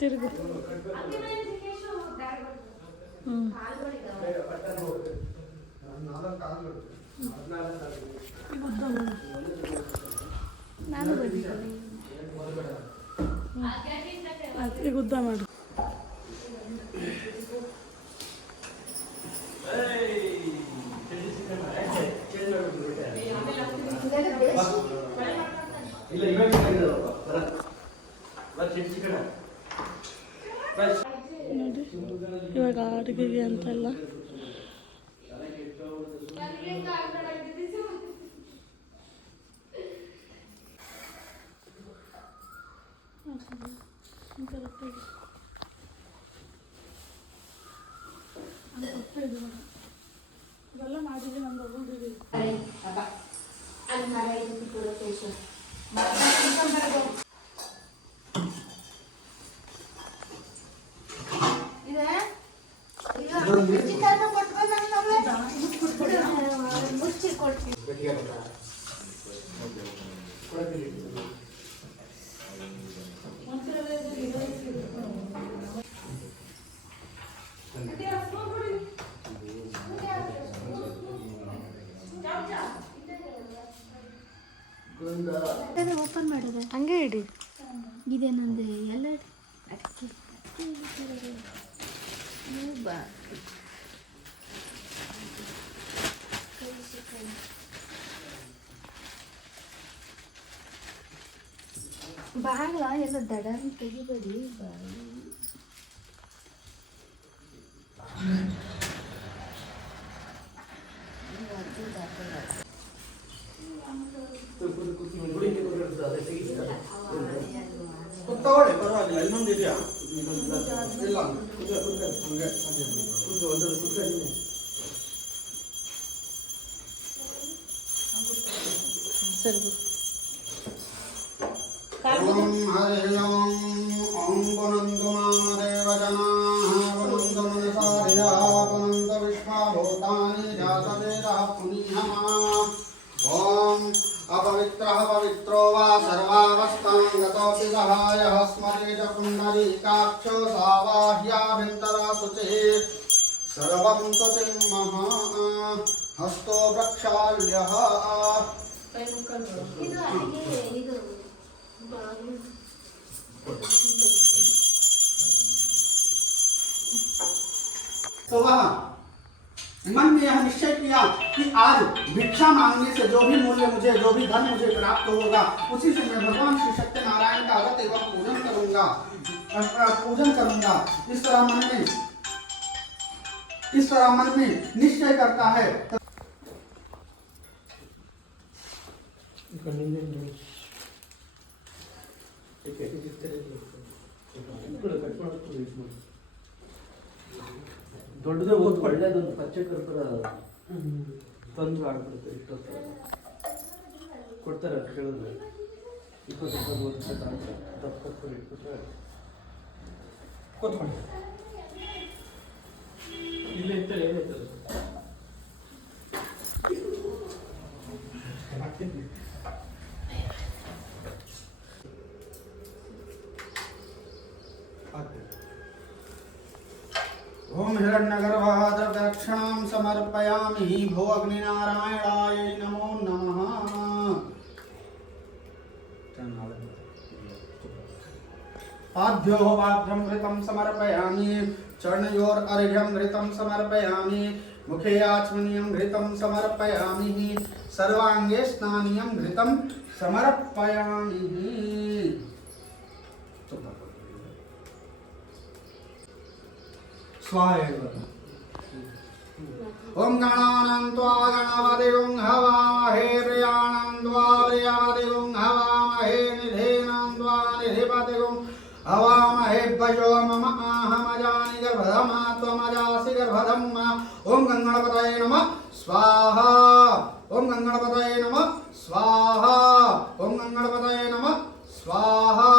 ತಿರುಗು. ನಾನು ಈಗ ಉದ್ದ ಮಾಡು. ನೋಡಿ ಇವಾಗ ಅಡುಗೆಗೆ ಅಂತೆಲ್ಲ ಇದೆಲ್ಲ ಮಾಡಿದ್ದೀನಿ ನಮ್ದು ಹೋಗಿದ್ದೀವಿ. ಓಪನ್ ಮಾಡೋದು ಹಂಗೆ ಇಡಿ. ಇದೆ ನಂದು ಎಲ್ಲ ಅದಕ್ಕೆ ಬಾಗ್ಲ ಎಲ್ಲ ದಡ ತೆಗಿಬೇಡಿ. ತಗೊಳ್ಳಿ, ಪರವಾಗಿಲ್ಲ. ಇನ್ನೊಂದು ಇದೆಯಾ? ಇಲ್ಲ ಸರಿ. ಓಂ ಹರಿ ಓಂ ಓಂ ಪುನಂತು ಮಾಮ ದೇವ ಜನಾಃ ಪುನಂತು ಮನಸಾರಿಯಾ ಪುನಂತು ವಿಶ್ವಭೂತಾನಿ ಜಾತವೇದಃ ಪುನೀಹಮ. ಓಂ अपवित्रः पवित्रो वा सर्वावस्थां गतोऽपि सहायः स्मरे च पुण्डरीकाक्षो सावाह्याभ्यन्तरा शुचिः सर्वं शुचिर्मः हस्तो प्रक्षाल्यः. तो वह मन में यह निश्चय किया कि आज भिक्षा मांगने से जो भी मूल्य मुझे, जो भी धन मुझे प्राप्त होगा, उसी से मैं भगवान श्री सत्यनारायण का व्रत एवं पूजन करूंगा. इस तरह मन में निश्चय करता है. ದೊಡ್ಡದೇ ಓದ್ ಒಳ್ಳೇದೊಂದು ಪಚ್ಚೆ ಕರ್ಪೂರ ತಂದು ಆಡ್ಬಿಡುತ್ತೆ. ಇಷ್ಟೊತ್ತು ಕೊಡ್ತಾರೆ ಅಂತ ಕೇಳಿದ್ರೆ 20 ರೂಪಾಯಿ ದಪ್ಪ ಕರ್ಪೂರ ಇಟ್ಬಿಟ್ರೆ ಕೂತ್ಕೊಳ್ಳಿ. ಇಲ್ಲೇ ಇರ್ತಾರೆ. ಏನಾಯ್ತದೆ ओम हिरण्यगर्भः द्रव्यक्षणां समर्पयामि. भो अग्निनारायणाय नमो नमः. पाद्योः पाद्यं घृतं समर्पयामि. चरणयोर्घ्यं घृतं समर्पयामि. मुखे आचमनीयं घृतं समर्पयामि. सर्वांगे स्नानीयं घृतं समर्पयामि. ओम गणानां त्वा गणपतिं हवामहे. प्रियाणां त्वा प्रियपतिं हवामहे. निधीनां त्वा निधिपतिं हवामहे. वयो मम आहमजानि गर्भधमा त्वमजासि गर्भधम्मा. ओम गणपतये नमः स्वाहा. ओम गणपतये नमः स्वाहा. ओम गणपतये नमः स्वाहा.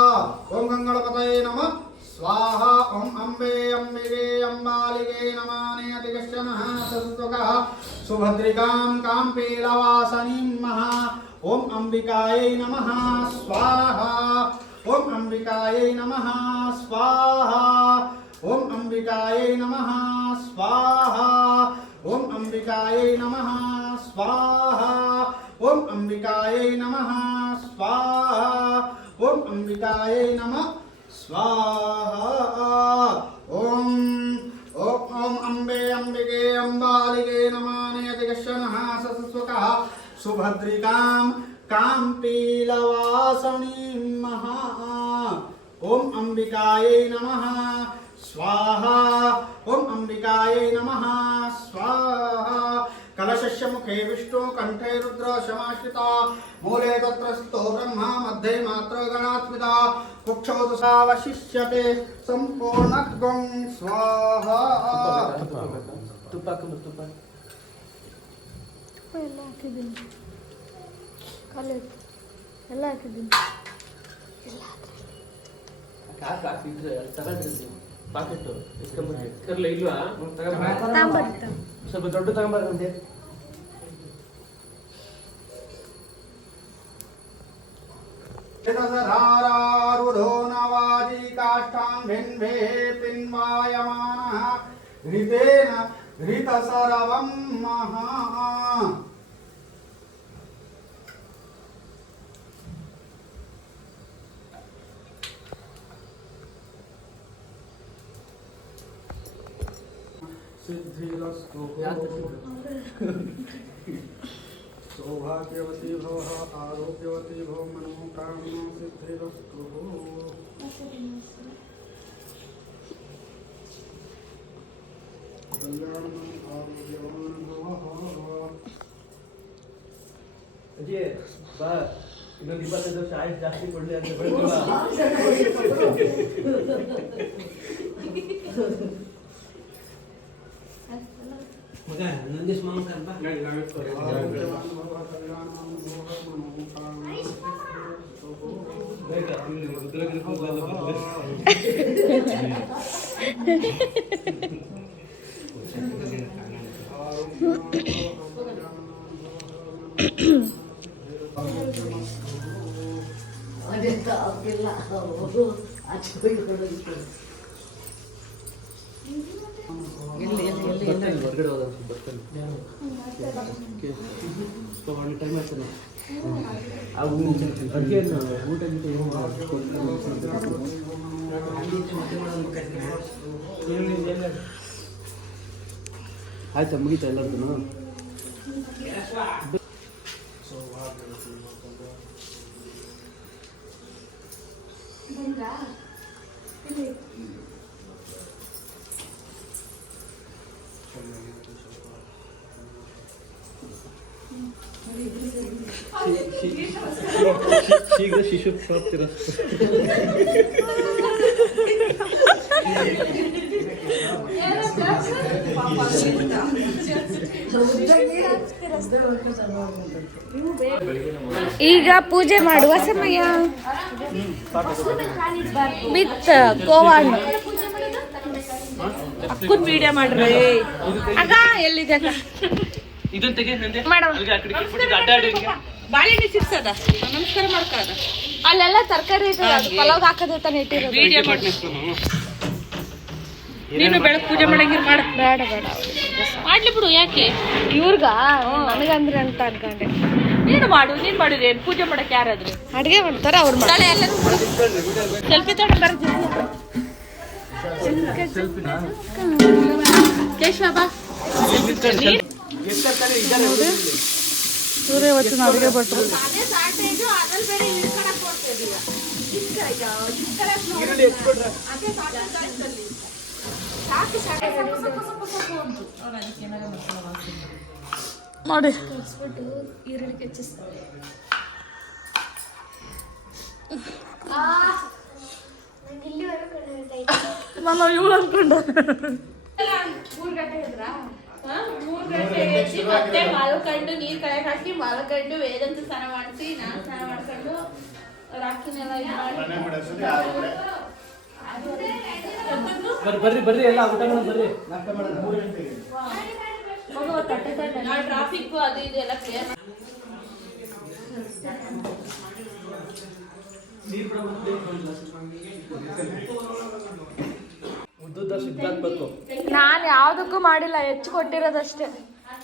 ओम गणपतये नमः स्वाहा. ओम अम्बे अम्बिके अम्बालिके नमामि. अतिकश्चनः सस्तुकः सुभद्रिकां काम्पीलवासनीं महा. ओम अंबिकायै नमः स्वाहा ओम अंबिकायै नमः स्वाहा ओम अंबिकायै नमः स्वाहा ओम अंबिकायै नमः स्वाहा ओम अंबिकायै नमः स्वाहा ओम अंबिकायै नमः स्वाहा ओम ओम अंबे अंबिके अंबालिके नमानयति कश्चनः सस्वकः सुभद्रिकां काम्पीलवासनीं महा ओम अंबिकायै नमः स्वाहा ओम अंबिकायै नमः स्वाहा कलशस्य मुखे विष्णु कंठे रुद्र समाश्रिता मूले तत्र स्थितो ब्रह्मा मध्ये मात्र गणात्मिता कुक्षौ सा वशिष्यते संपूर्णगं स्वाहा ತುಪ್ಪ ಹಾಕಮ್ಮ ತುಪ್ಪ ಎಲ್ಲ ಹಾಕಿದ್ದೀನಿ ಕಾಲು ಎಲ್ಲ ಹಾಕಿದ್ದೀನಿ ಹಾಕಿ ಹಾಕಿದ್ರೆ ತಗೊಂಡಿರ್ತೀನಿ ಪಾಕೆಟ್ಟು ಇಸ್ಕೊಂಬರ್ತೀನಿ ಕರ್ಲ ಇಲ್ವಾ ತಾಂಬರ್ತ ಸ್ವಲ್ಪ ದೊಡ್ಡ ತಗೊಂಬರ್ಕಂತೆ धारारुधो नवाजी काष्ठां भिन्भे पिन्वायमानः घृतेन घृतसरवं महा सिद्धिरस्तु सौभाग्यवती भव आरोग्यवती भव मनोकामना सिद्धिरस्तु कल्याणं आरोग्यवान् भवः ಅಜ್ಜಿ ಬಾ ಇನ್ನೊಂದು 25 ವರ್ಷ ಆಯ್ತು ಜಾಸ್ತಿ ಕೊಡ್ಲಿ ಅಂತ ಬೆಳೆದಿಲ್ಲ ಮಗ ನಂದೀಶ್ ಮಾಮ ಕರ್ಬ ಹೊರಗಡೆ ಹೋದ ಬರ್ತಾನೆ ಟೈಮ್ ಆಗ್ತಾನೆ ಅಡುಗೆ ಊಟ ಆಯ್ತಾ ಮುಗೀತಾ ಎಲ್ಲರದ್ದು ಶೀಘ್ರ ಶಿಶು ಪ್ರಾಪ್ತಿರಸ್ತು ಈಗ ಪೂಜೆ ಮಾಡುವ ಸಮಯ ವಿತ್ ಗೋವಾನು ಅಕ್ಕನ್ ವಿಡಿಯೋ ಮಾಡ್ರಿ ಅಕ್ಕ ಎಲ್ಲಿದೆ ಇದನ್ನ ತೆಗೆ ಮೇಡಮ್ ಬಾಳೆಹಣ್ಣು ಸಿರ್ಸದ ನಮಸ್ಕಾರ ಮಾಡ್ಕೋದ ಅಲ್ಲೆಲ್ಲ ತರಕಾರಿ ಪಲಾವ್ ಹಾಕೋದು ತಾನೆ ಇಟ್ಟಿರೋದು ವಿಡಿಯೋ ಮಾಡಿ ನೀನು ಬೆಳಗ್ಗೆ ಪೂಜೆ ಮಾಡಂಗಿರ್ ಮಾಡ ಬೇಡ ಬೇಡ ಮಾಡ್ಲಿ ಬಿಡು ಯಾಕೆ ಇವ್ರಿಗ ನನಗಂದ್ರೆ ಅಂತ ಅನ್ಕೊಂಡೆ ನೀನು ಮಾಡು ನೀನ್ ಮಾಡಿದ್ರೆ ಏನ್ ಪೂಜೆ ಮಾಡಕ್ ಯಾರಾದ್ರು ಅಡಿಗೆ ಮಾಡ್ತಾರ ಅವ್ರು ತಲೆ ಎಲ್ಲ ಸೆಲ್ಫಿ ತಗೊಂಡು ಬರ್ತೀನಿ ಕೇಶವ ಬಾ ಸೂರ್ಯವತ್ತಿನ ಅಡುಗೆ ಭಟ್ರು ನೋಡಿ ಈರುಳ್ಳಿ ಹೆಚ್ಚಿಸ್ತಾರೆ ನಾನು ಇವಳು ಅನ್ಕೊಂಡ 3 ಗಂಟೆ ಇದ್ರಾ 3 ಗಂಟೆ ಎದ್ದು ಮತ್ತೆ ಮಾಲ್ಕಂಡು ನೀರ್ ಕಾಯಕ್ ಹಾಕಿ ಮಾಲ್ಕಂಡು ವೇದಂತ ಸ್ನಾನ ಮಾಡಿಸಿ ನಾನು ಸ್ನಾನ ಮಾಡ್ಕೊಂಡು ರಾಖಿನೆಲ್ಲ ಬರ್ರಿ ಬರ್ರಿ ಎಲ್ಲ ಊಟ ಮಾಡೋಣ ಬರ್ರಿ ಟ್ರಾಫಿಕ್ ಅದು ಇದು ಎಲ್ಲ ಕ್ಲಿಯರ್ ಉದ್ದುದ್ದ ಸಿದ್ಧಾಂತಬೇಕು. ನಾನು ಯಾವುದಕ್ಕೂ ಮಾಡಿಲ್ಲ, ಹೆಚ್ಚು ಕೊಟ್ಟಿರೋದಷ್ಟೇ.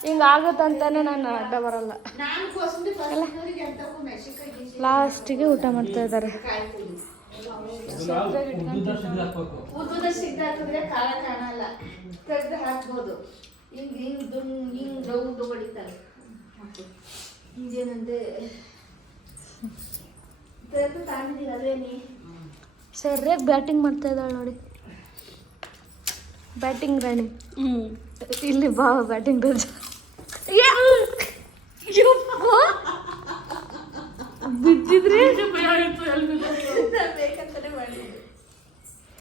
ಹಿಂಗಾಗುತ್ತಂತಾನೆ ನಾನು ಅಡ್ಡ ಬರಲ್ಲ. ಲಾಸ್ಟಿಗೆ ಊಟ ಮಾಡ್ತಾ ಇದ್ದಾರೆ. ಉದ್ದುದ್ದ ಸಿದ್ಧಾಂತಬೇಕು. ಉದ್ದುದ ಸಿದ್ಧ ಹಾಕಿದ್ರೆ ಕಾಲ ಕಾಣಲ್ಲ, ತೆಗೆದು ಹಾಕ್ಬೋದು. ಹಿಂಗ್ ರೌಂಡ್ ಹೊಡಿತಾರೆ. ಹಿಂಗೇನಂತೆ ತೆಗೆದು ತಾಂಡಿದ್ದೀರ ಅದೇನಿ. ಸರಿಯಾಗಿ ಬ್ಯಾಟಿಂಗ್ ಮಾಡ್ತಾ ಇದ್ದಾಳೆ ನೋಡಿ, ಬ್ಯಾಟಿಂಗ್ ರಾಣಿ. ಇಲ್ಲಿ ಬಾ ಬ್ಯಾಟಿಂಗ್ ರೋಜ. ಬಿದ್ದಿದ್ರಿ ಬೇಕಂತ